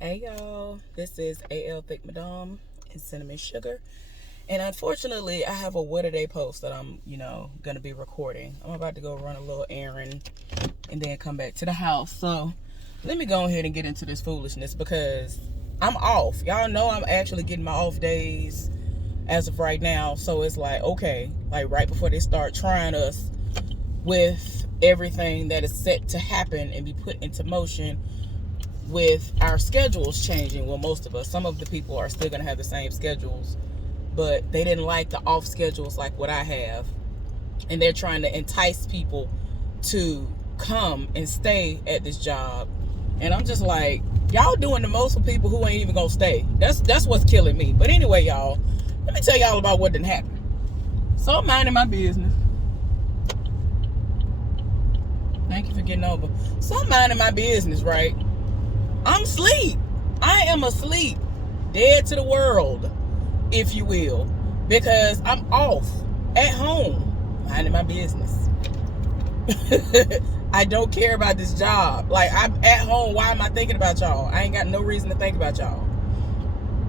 Hey y'all, this is AL Thick Madame and Cinnamon Sugar. And unfortunately, I have a What a Day post that I'm, gonna be recording. I'm about to go run a little errand and then come back to the house. So let me go ahead and get into this foolishness because I'm off. Y'all know I'm actually getting my off days as of right now. So it's like, okay, like right before they start trying us with everything that is set to happen and be put into motion with our schedules changing. Well, most of us, some of the people are still going to have the same schedules, but they didn't like the off schedules like what I have. And they're trying to entice people to come and stay at this job. And I'm just like, y'all doing the most for people who ain't even going to stay. That's what's killing me. But anyway, y'all, let me tell y'all about what didn't happen. So I'm minding my business. Thank you for getting over. So I'm minding my business, right? I'm asleep. I am asleep. Dead to the world, if you will. Because I'm off at home, minding my business. I don't care about this job. Like, I'm at home. Why am I thinking about y'all? I ain't got no reason to think about y'all.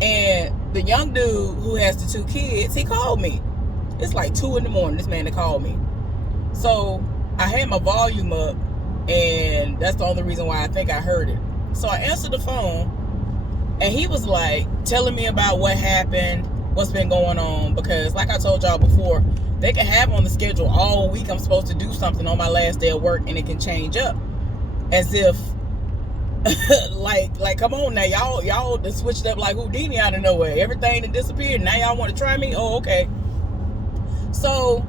And the young dude who has the two kids, he called me. It's like 2 in the morning, this man that called me. So I had my volume up, and that's the only reason why I think I heard it. So I answered the phone, and he was like telling me about what happened, what's been going on, because like I told y'all before, they can have on the schedule all week I'm supposed to do something on my last day of work, and it can change up as if like come on now, y'all just switched up like Houdini out of nowhere. Everything that disappeared, now y'all want to try me? Oh, okay. So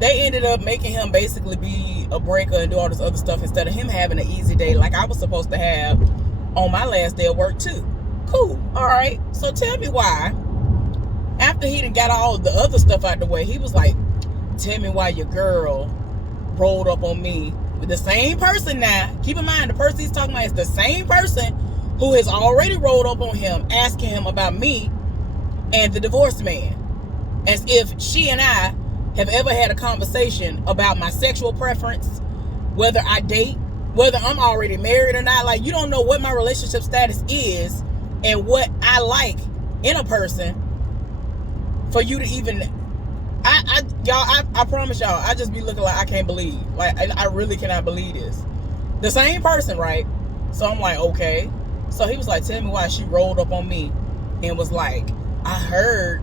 they ended up making him basically be a breaker and do all this other stuff instead of him having an easy day like I was supposed to have on my last day of work too. Cool. All right. So tell me why, after he done got all the other stuff out the way, he was like, tell me why your girl rolled up on me with the same person now. Keep in mind, the person he's talking about is the same person who has already rolled up on him, asking him about me and the divorced man. As if she and I have ever had a conversation about my sexual preference, whether I date, whether I'm already married or not. Like, you don't know what my relationship status is and what I like in a person for you to even, I promise y'all, I just be looking like I can't believe. Like, I really cannot believe this. The same person, right? So I'm like, okay. So he was like, tell me why she rolled up on me and was like, I heard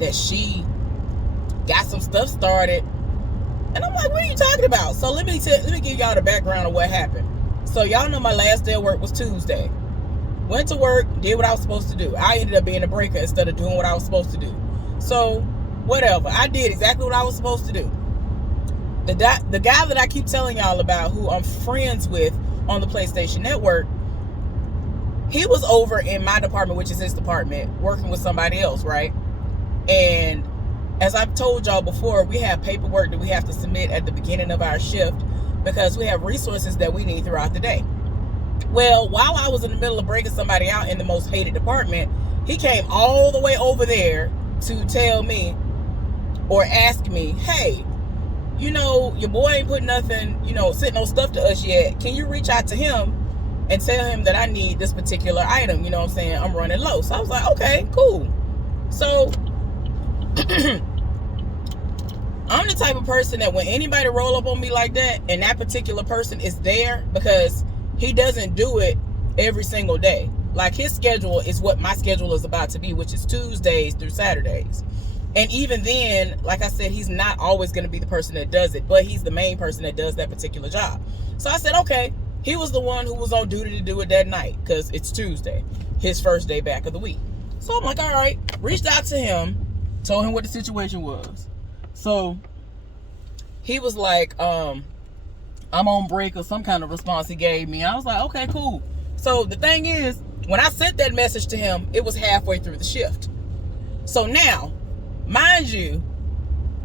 that she got some stuff started. And I'm like, what are you talking about? So let me give y'all the background of what happened. So y'all know my last day of work was Tuesday. Went to work, did what I was supposed to do. I ended up being a breaker instead of doing what I was supposed to do. So whatever, I did exactly what I was supposed to do. The guy that I keep telling y'all about, who I'm friends with on the PlayStation Network, he was over in my department, which is his department, working with somebody else, right? And as I've told y'all before, we have paperwork that we have to submit at the beginning of our shift because we have resources that we need throughout the day. Well, while I was in the middle of breaking somebody out in the most hated department, he came all the way over there to tell me or ask me, hey, your boy ain't put nothing, sent no stuff to us yet. Can you reach out to him and tell him that I need this particular item? You know what I'm saying? I'm running low. So I was like, okay, cool. So I'm the type of person that when anybody roll up on me like that, and that particular person is there, because he doesn't do it every single day. Like, his schedule is what my schedule is about to be, which is Tuesdays through Saturdays. And even then, like I said, he's not always going to be the person that does it, but he's the main person that does that particular job. So I said, okay, he was the one who was on duty to do it that night because it's Tuesday, his first day back of the week. So I'm like, all right, reached out to him, told him what the situation was. So he was like, I'm on break, or some kind of response he gave me. I was like, okay, cool. So the thing is, when I sent that message to him, it was halfway through the shift. So now, mind you,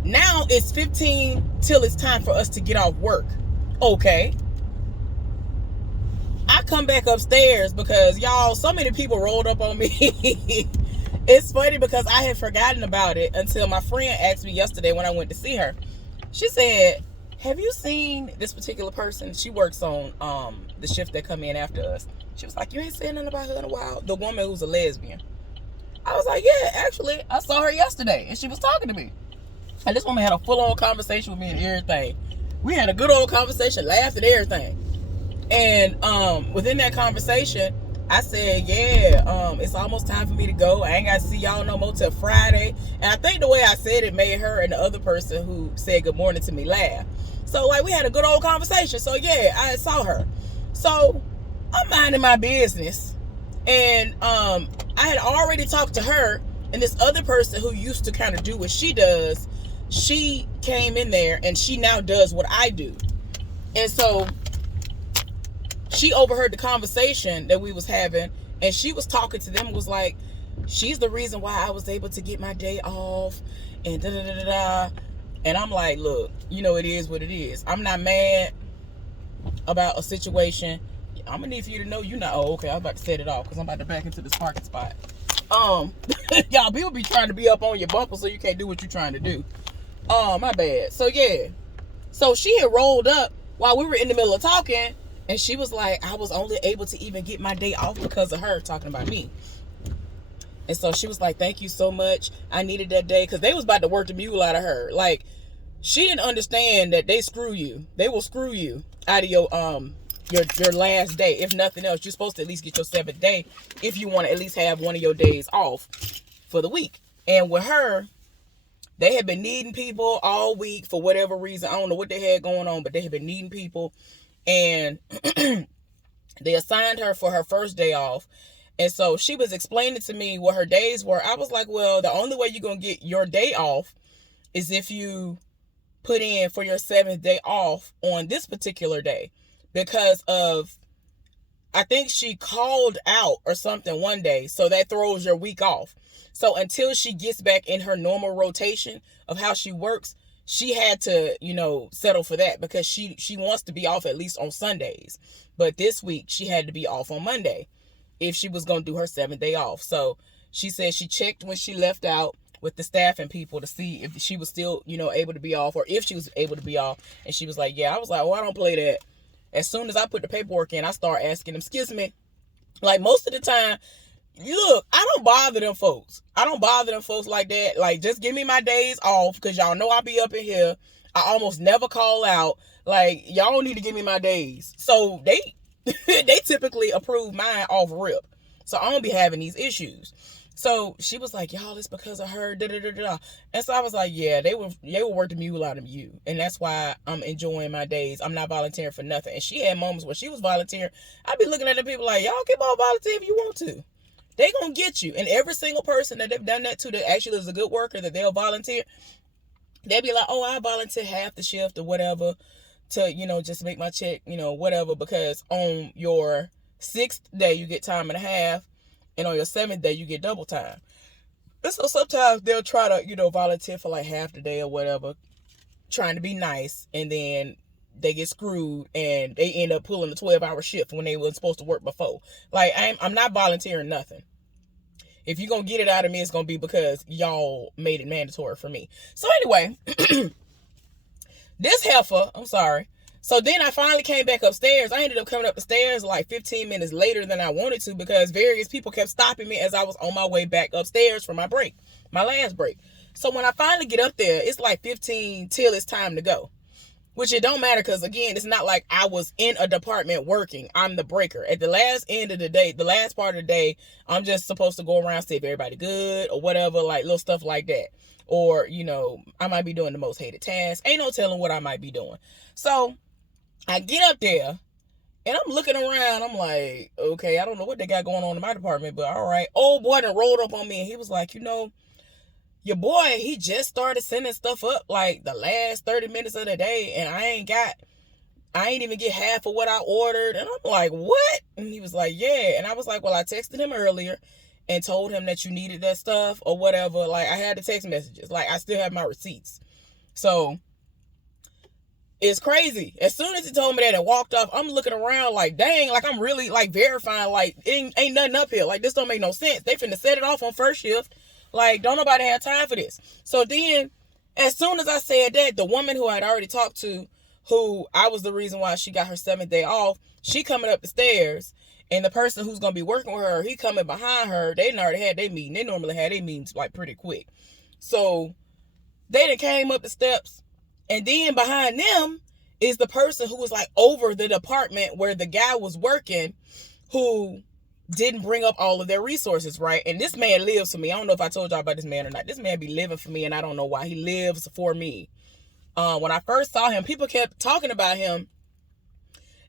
now it's 15 till it's time for us to get off work. Okay. I come back upstairs because, y'all, so many people rolled up on me. It's funny because I had forgotten about it until my friend asked me yesterday when I went to see her. She said, have you seen this particular person? She works on the shift that come in after us. She was like, you ain't saying nothing about her in a while. The woman who's a lesbian. I was like, yeah, actually, I saw her yesterday, and she was talking to me. And this woman had a full-on conversation with me and everything. We had a good old conversation, laughed and everything. And within that conversation, I said, yeah, it's almost time for me to go. I ain't got to see y'all no more till Friday. And I think the way I said it made her and the other person who said good morning to me laugh. So, like, we had a good old conversation. So, yeah, I saw her. So, I'm minding my business. And I had already talked to her. And this other person who used to kind of do what she does, she came in there and she now does what I do. And so she overheard the conversation that we was having, and she was talking to them and was like, she's the reason why I was able to get my day off, and da da da da da. And I'm like, look, you know, it is what it is. I'm not mad about a situation. I'm gonna need for you to know you're not. Oh, okay, I'm about to set it off because I'm about to back into this parking spot. Y'all, people be trying to be up on your bumper so you can't do what you're trying to do. My bad. So yeah, so she had rolled up while we were in the middle of talking. And she was like, I was only able to even get my day off because of her talking about me. And so she was like, thank you so much. I needed that day. Because they was about to work the mule out of her. Like, she didn't understand that they screw you. They will screw you out of your last day. If nothing else, you're supposed to at least get your 7th day if you want to at least have one of your days off for the week. And with her, they had been needing people all week for whatever reason. I don't know what they had going on, but they had been needing people. And they assigned her for her first day off. And so she was explaining to me what her days were. I was like, well, the only way you're going to get your day off is if you put in for your 7th day off on this particular day. Because of, I think she called out or something one day. So that throws your week off. So until she gets back in her normal rotation of how she works, she had to, you know, settle for that because she wants to be off at least on Sundays. But this week, she had to be off on Monday if she was going to do her 7th day off. So she said she checked when she left out with the staff and people to see if she was still, you know, able to be off or if she was able to be off. And she was like, yeah. I was like, oh, I don't play that. As soon as I put the paperwork in, I start asking them, excuse me. Like most of the time, look, I don't bother them folks. I don't bother them folks like that. Like, just give me my days off because y'all know I'll be up in here. I almost never call out. Like, y'all don't need to give me my days. So they typically approve mine off rip. So I don't be having these issues. So she was like, y'all, it's because of her. Da, da, da, da. And so I was like, yeah, they will work the mule out of you. And that's why I'm enjoying my days. I'm not volunteering for nothing. And she had moments where she was volunteering. I'd be looking at the people like, y'all keep on volunteering if you want to. They gonna get you. And every single person that they've done that to that actually is a good worker that they'll volunteer, they'll be like, oh, I volunteer half the shift or whatever to, you know, just make my check, you know, whatever. Because on your 6th day, you get time and a half. And on your 7th day, you get double time. And so sometimes they'll try to, you know, volunteer for like half the day or whatever, trying to be nice. And then they get screwed and they end up pulling a 12-hour shift when they were supposed to work before. Like, I'm not volunteering nothing. If you're going to get it out of me, it's going to be because y'all made it mandatory for me. So anyway, this heifer, I'm sorry. So then I finally came back upstairs. I ended up coming up the stairs like 15 minutes later than I wanted to because various people kept stopping me as I was on my way back upstairs for my break, my last break. So when I finally get up there, it's like 15 till it's time to go. Which it don't matter because, again, it's not like I was in a department working. I'm the breaker. At the last end of the day, the last part of the day, I'm just supposed to go around, see if everybody good or whatever, like little stuff like that. Or, you know, I might be doing the most hated task. Ain't no telling what I might be doing. So I get up there and I'm looking around. I'm like, okay, I don't know what they got going on in my department, but all right. Old boy done rolled up on me and he was like, you know, your boy, he just started sending stuff up like the last 30 minutes of the day and I ain't even get half of what I ordered. And I'm like, what? And he was like, yeah. And I was like, well, I texted him earlier and told him that you needed that stuff or whatever. Like, I had the text messages. Like, I still have my receipts. So it's crazy. As soon as he told me that and walked off, I'm looking around like, dang, like I'm really like verifying, like ain't nothing up here. Like, this don't make no sense. They finna set it off on first shift. Like, don't nobody have time for this. So then, as soon as I said that, the woman who I'd already talked to, who I was the reason why she got her 7th day off, she coming up the stairs. And the person who's going to be working with her, he coming behind her. They already had their meeting. They normally had their meetings like pretty quick. So they done came up the steps. And then behind them is the person who was like over the department where the guy was working, who didn't bring up all of their resources, right? And this man lives for me. I don't know if I told y'all about this man or not. This man be living for me, and I don't know why. He lives for me. When I first saw him, people kept talking about him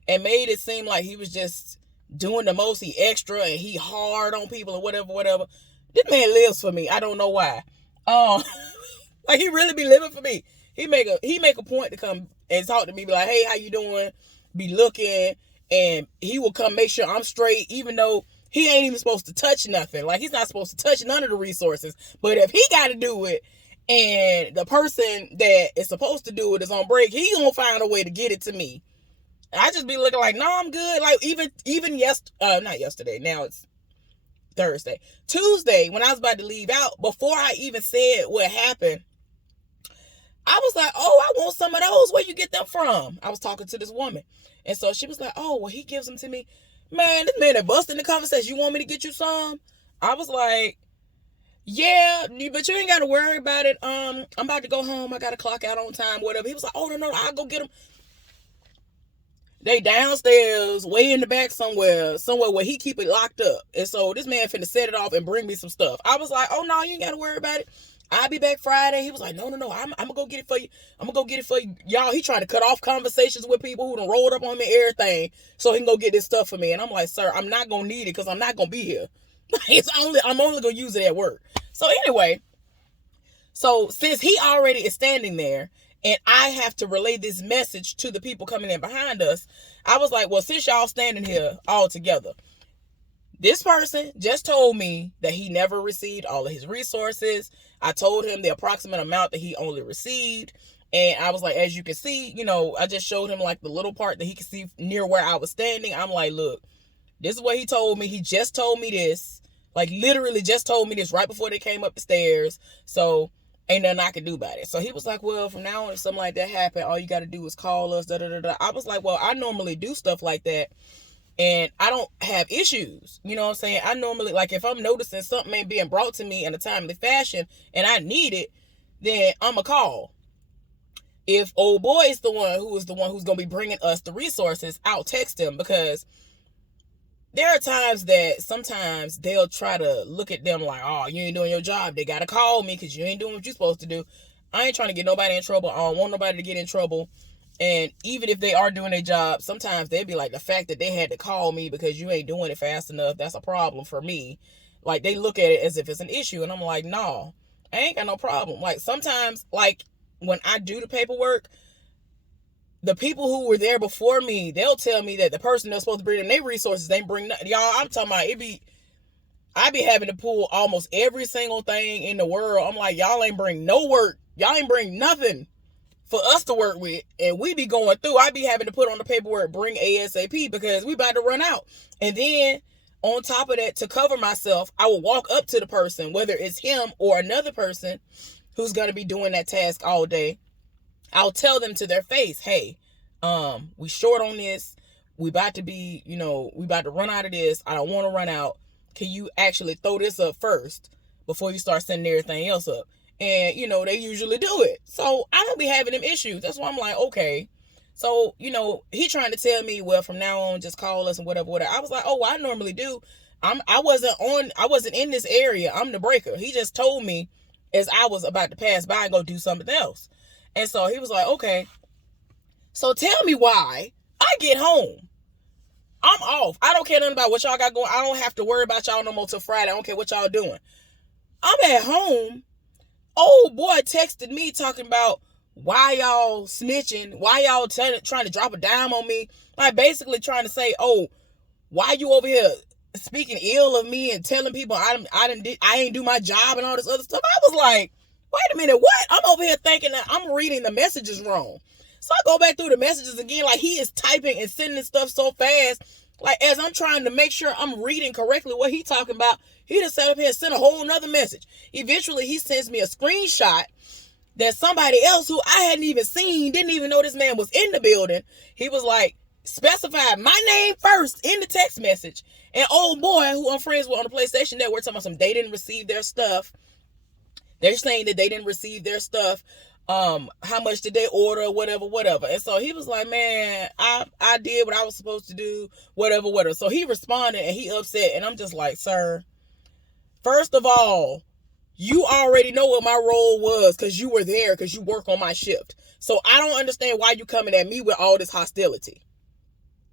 and made it seem like he was just doing the most. He extra and he hard on people or whatever. This man lives for me. I don't know why. Like, he really be living for me. He make a point to come and talk to me, be like, hey, how you doing? Be looking, and he will come make sure I'm straight, even though he ain't even supposed to touch nothing. Like, he's not supposed to touch none of the resources. But if he got to do it, and the person that is supposed to do it is on break, he gonna find a way to get it to me. I just be looking like, no, I'm good. Like, even not yesterday. Now it's Thursday. Tuesday, when I was about to leave out, before I even said what happened, I was like, oh, I want some of those. Where you get them from? I was talking to this woman. And so she was like, oh, well, he gives them to me. Man, this man that busted in the conversation. You want me to get you some? I was like, yeah, but you ain't got to worry about it. I'm about to go home. I got to clock out on time, whatever. He was like, oh, no, I'll go get them. They downstairs, way in the back somewhere where he keep it locked up. And so this man finna set it off and bring me some stuff. I was like, oh, no, you ain't got to worry about it. I'll be back Friday. He was like, no, I'm going to go get it for you. I'm going to go get it for you. Y'all, he trying to cut off conversations with people who done rolled up on me and everything so he can go get this stuff for me. And I'm like, sir, I'm not going to need it because I'm not going to be here. I'm only going to use it at work. So anyway, so since he already is standing there and I have to relay this message to the people coming in behind us, I was like, well, since y'all standing here all together, this person just told me that he never received all of his resources. I told him the approximate amount that he only received. And I was like, as you can see, I just showed him like the little part that he could see near where I was standing. I'm like, look, this is what he told me. He just told me this. Like, literally just told me this right before they came up the stairs. So ain't nothing I can do about it. So he was like, well, from now on, if something like that happen, all you got to do is call us. I was like, well, I normally do stuff like that. And I don't have issues. You know what I'm saying? I normally, like, if I'm noticing something ain't being brought to me in a timely fashion and I need it, then I'm going to call. If old boy is the one who's going to be bringing us the resources, I'll text him, because there are times that sometimes they'll try to look at them like, oh, you ain't doing your job. They got to call me because you ain't doing what you're supposed to do. I ain't trying to get nobody in trouble. I don't want nobody to get in trouble. And even if they are doing their job, sometimes they'd be like, the fact that they had to call me because you ain't doing it fast enough, that's a problem for me. Like, they look at it as if it's an issue. And I'm like, no, I ain't got no problem. Like, sometimes, like, when I do the paperwork, the people who were there before me, they'll tell me that the person that's supposed to bring them their resources, they bring nothing. Y'all, I'm talking about, I be having to pull almost every single thing in the world. I'm like, y'all ain't bring no work. Y'all ain't bring nothing for us to work with, and we be going through. I be having to put on the paperwork, bring ASAP, because we about to run out. And then on top of that, to cover myself, I will walk up to the person, whether it's him or another person who's going to be doing that task all day. I'll tell them to their face, hey, we short on this. We about to be, we about to run out of this. I don't want to run out. Can you actually throw this up first before you start sending everything else up? And, they usually do it. So I don't be having them issues. That's why I'm like, okay. So, he trying to tell me, well, from now on, just call us and whatever. I was like, oh, well, I normally do. I wasn't in this area. I'm the breaker. He just told me as I was about to pass by and go do something else. And so he was like, okay. So tell me why I get home, I'm off. I don't care nothing about what y'all got going. I don't have to worry about y'all no more till Friday. I don't care what y'all doing. I'm at home. Old boy texted me talking about why y'all snitching, why y'all trying to drop a dime on me. Like, basically trying to say, oh, why you over here speaking ill of me and telling people I ain't do my job and all this other stuff. I was like, wait a minute, what? I'm over here thinking that I'm reading the messages wrong. So I go back through the messages again, like he is typing and sending stuff so fast. Like, as I'm trying to make sure I'm reading correctly what he talking about, he just sat up here and sent a whole nother message. Eventually, he sends me a screenshot that somebody else who I hadn't even seen, didn't even know this man was in the building. He was like, specified my name first in the text message. And old boy who I'm friends with on the PlayStation Network talking about some they didn't receive their stuff. They're saying that they didn't receive their stuff. How much did they order? Whatever. And so he was like, man, I did what I was supposed to do, whatever. So he responded and he upset. And I'm just like, sir, first of all, you already know what my role was because you were there, because you work on my shift. So I don't understand why you coming at me with all this hostility.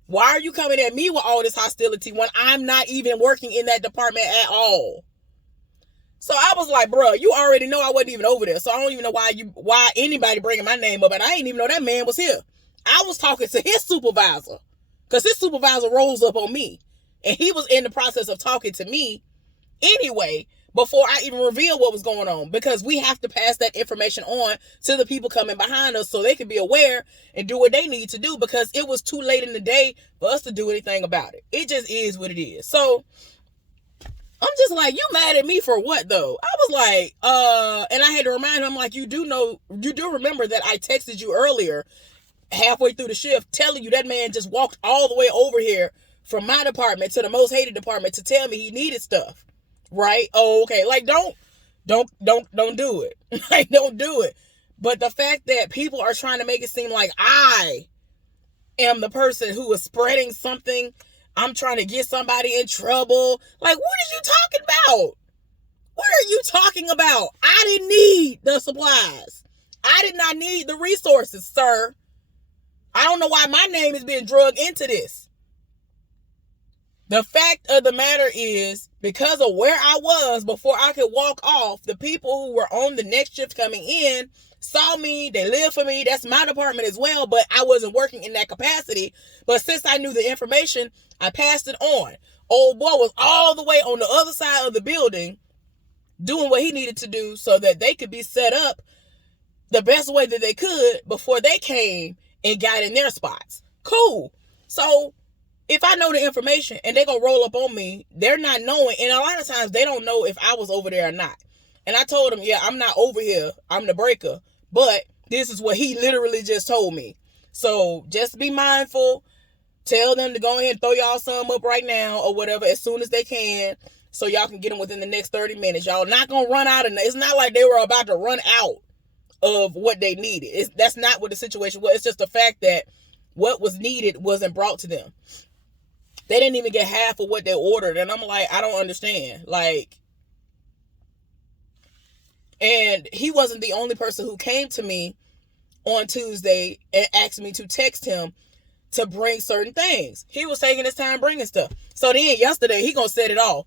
Why are you coming at me with all this hostility when I'm not even working in that department at all? So I was like, bro, you already know I wasn't even over there. So I don't even know why anybody bringing my name up. And I didn't even know that man was here. I was talking to his supervisor because his supervisor rolls up on me. And he was in the process of talking to me anyway before I even revealed what was going on, because we have to pass that information on to the people coming behind us so they can be aware and do what they need to do, because it was too late in the day for us to do anything about it. It just is what it is. So I'm just like, you mad at me for what though? I was like, and I had to remind him, like, you do remember that I texted you earlier halfway through the shift telling you that man just walked all the way over here from my department to the most hated department to tell me he needed stuff. Right? Oh, okay. Like, don't do it. Like, don't do it. But the fact that people are trying to make it seem like I am the person who is spreading something, I'm trying to get somebody in trouble. Like, what are you talking about? What are you talking about? I didn't need the supplies. I did not need the resources, sir. I don't know why my name is being drugged into this. The fact of the matter is, because of where I was before I could walk off, the people who were on the next shift coming in saw me, they live for me, that's my department as well, but I wasn't working in that capacity. But since I knew the information, I passed it on. Old boy was all the way on the other side of the building doing what he needed to do so that they could be set up the best way that they could before they came and got in their spots. Cool. So if I know the information and they're going to roll up on me, they're not knowing. And a lot of times they don't know if I was over there or not. And I told them, yeah, I'm not over here. I'm the breaker. But this is what he literally just told me. So just be mindful. Tell them to go ahead and throw y'all some up right now or whatever as soon as they can, so y'all can get them within the next 30 minutes. Y'all not going to run out. It's not like they were about to run out of what they needed. That's not what the situation was. It's just the fact that what was needed wasn't brought to them. They didn't even get half of what they ordered. And I'm like, I don't understand. Like, and he wasn't the only person who came to me on Tuesday and asked me to text him to bring certain things. He was taking his time bringing stuff. So then yesterday, he gonna set it off.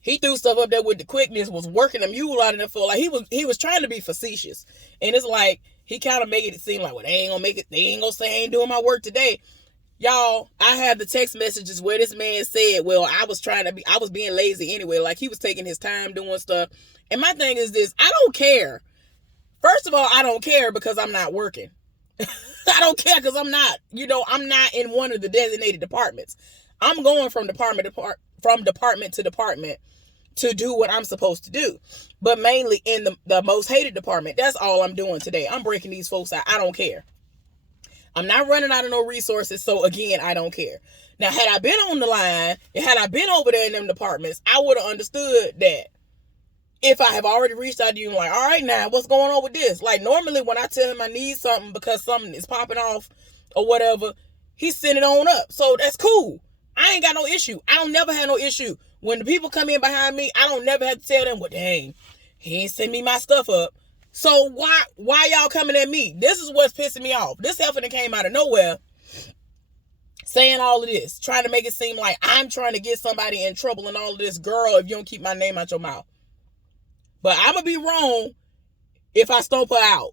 He threw stuff up there with the quickness, was working the mule out of the field. Like, he was trying to be facetious. And it's like, he kind of made it seem like, well, they ain't gonna make it. They ain't gonna say I ain't doing my work today. Y'all, I have the text messages where this man said, well, I was being lazy anyway. Like, he was taking his time doing stuff. And my thing is this, I don't care. First of all, I don't care because I'm not working. I don't care because I'm not in one of the designated departments. I'm going from department to department to do what I'm supposed to do. But mainly in the most hated department. That's all I'm doing today. I'm breaking these folks out. I don't care. I'm not running out of no resources, so again, I don't care. Now, had I been on the line, and had I been over there in them departments, I would have understood that. If I have already reached out to you and like, all right, now, what's going on with this? Like, normally when I tell him I need something because something is popping off or whatever, he send it on up. So that's cool. I ain't got no issue. I don't never have no issue. When the people come in behind me, I don't never have to tell them, well, dang, he ain't send me my stuff up. So why y'all coming at me? This is what's pissing me off. This heifer that came out of nowhere saying all of this, trying to make it seem like I'm trying to get somebody in trouble and all of this. Girl, if you don't keep my name out your mouth. But I'm going to be wrong if I stomp her out.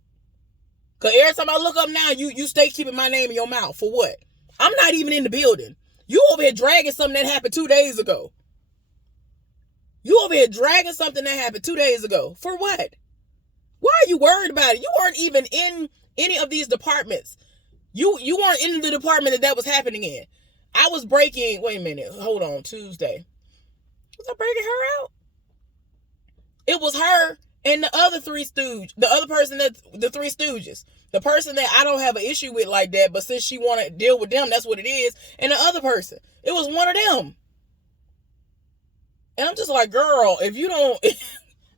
Because every time I look up now, you stay keeping my name in your mouth. For what? I'm not even in the building. You over here dragging something that happened 2 days ago. You over here dragging something that happened 2 days ago. For what? Why are you worried about it? You weren't even in any of these departments. You weren't in the department that was happening in. I was breaking, wait a minute, hold on, Tuesday. Was I breaking her out? It was her and the other three stooges, the other person the three stooges. The person that I don't have an issue with like that, but since she want to deal with them, that's what it is. And the other person, it was one of them. And I'm just like, girl, if you don't,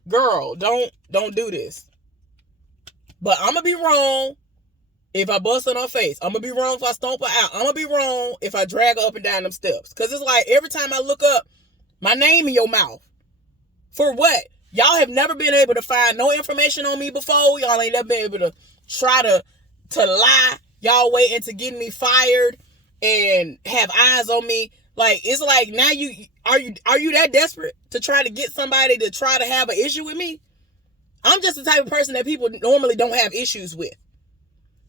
girl, don't do this. But I'm going to be wrong if I bust in her face. I'm going to be wrong if I stomp her out. I'm going to be wrong if I drag her up and down them steps. Because it's like every time I look up, my name in your mouth. For what? Y'all have never been able to find no information on me before. Y'all ain't never been able to try to lie y'all way into getting me fired and have eyes on me. Like, it's like, now are you that desperate to try to get somebody to try to have an issue with me? I'm just the type of person that people normally don't have issues with.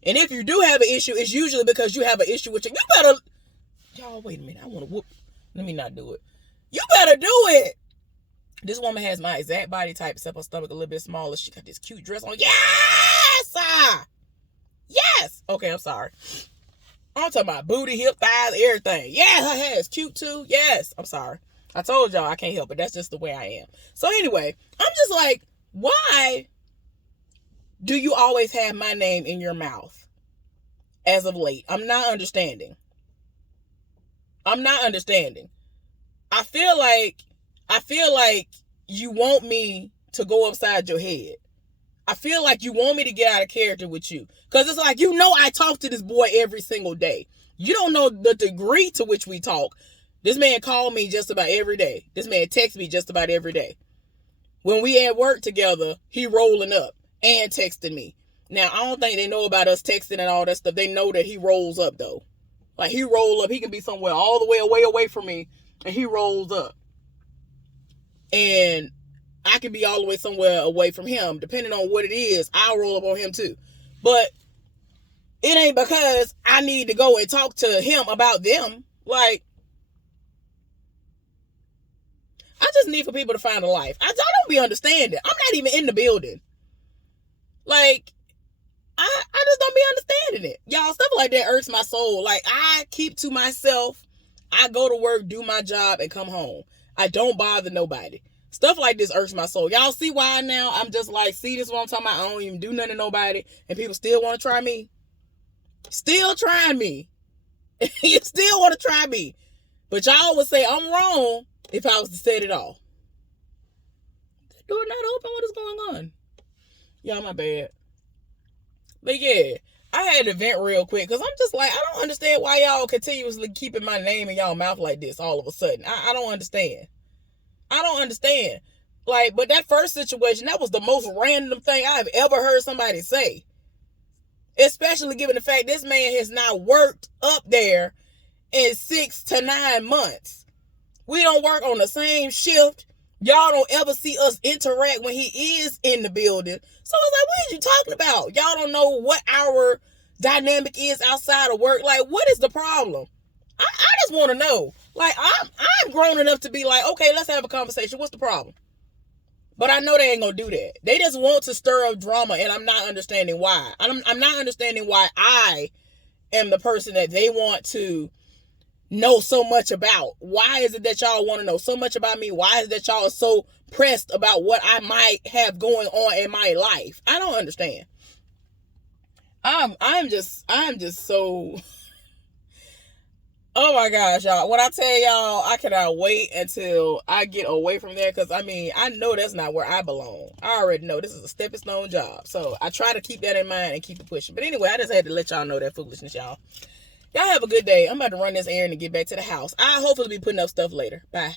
And if you do have an issue, it's usually because you have an issue with you. You better, y'all, wait a minute. I want to whoop. Let me not do it. You better do it. This woman has my exact body type, except her stomach a little bit smaller. She got this cute dress on. Yes! Yes! Okay, I'm sorry. I'm talking about booty, hip, thighs, everything. Yeah, her hair is cute too. Yes. I'm sorry. I told y'all I can't help it. That's just the way I am. So anyway, I'm just like, why do you always have my name in your mouth as of late? I'm not understanding. I feel like you want me to go upside your head. I feel like you want me to get out of character with you. Because it's like, I talk to this boy every single day. You don't know the degree to which we talk. This man called me just about every day. This man texts me just about every day. When we at work together, he rolling up and texting me. Now, I don't think they know about us texting and all that stuff. They know that he rolls up, though. Like, he roll up. He can be somewhere all the way away from me, and he rolls up. And I can be all the way somewhere away from him. Depending on what it is, I'll roll up on him too. But it ain't because I need to go and talk to him about them. Like, I just need for people to find a life. I don't be understanding. I'm not even in the building. Like, I just don't be understanding it. Y'all, stuff like that irks my soul. Like, I keep to myself. I go to work, do my job, and come home. I don't bother nobody. Stuff like this irks my soul. Y'all see why now I'm just like, see, this is what I'm talking about. I don't even do nothing to nobody. And people still want to try me. Still trying me. You still want to try me. But y'all would say I'm wrong if I was to set it off. The door not open. What is going on? Y'all, my bad. But yeah, I had to vent real quick because I'm just like, I don't understand why y'all continuously keeping my name in y'all mouth like this all of a sudden. I don't understand. Like, but that first situation, that was the most random thing I've ever heard somebody say. Especially given the fact this man has not worked up there in 6 to 9 months. We don't work on the same shift. Y'all don't ever see us interact when he is in the building. So it's like, what are you talking about? Y'all don't know what our dynamic is outside of work. Like, what is the problem? I just want to know. Like, I'm grown enough to be like, okay, let's have a conversation. What's the problem? But I know they ain't gonna do that. They just want to stir up drama, and I'm not understanding why. I'm not understanding why I am the person that they want to know so much about. Why is it that y'all want to know so much about me? Why is it that y'all are so pressed about what I might have going on in my life? I don't understand. I'm just so... Oh my gosh, y'all. When I tell y'all, I cannot wait until I get away from there. Because, I mean, I know that's not where I belong. I already know this is a stepping stone job. So, I try to keep that in mind and keep it pushing. But anyway, I just had to let y'all know that foolishness, y'all. Y'all have a good day. I'm about to run this errand and get back to the house. I'll hopefully be putting up stuff later. Bye.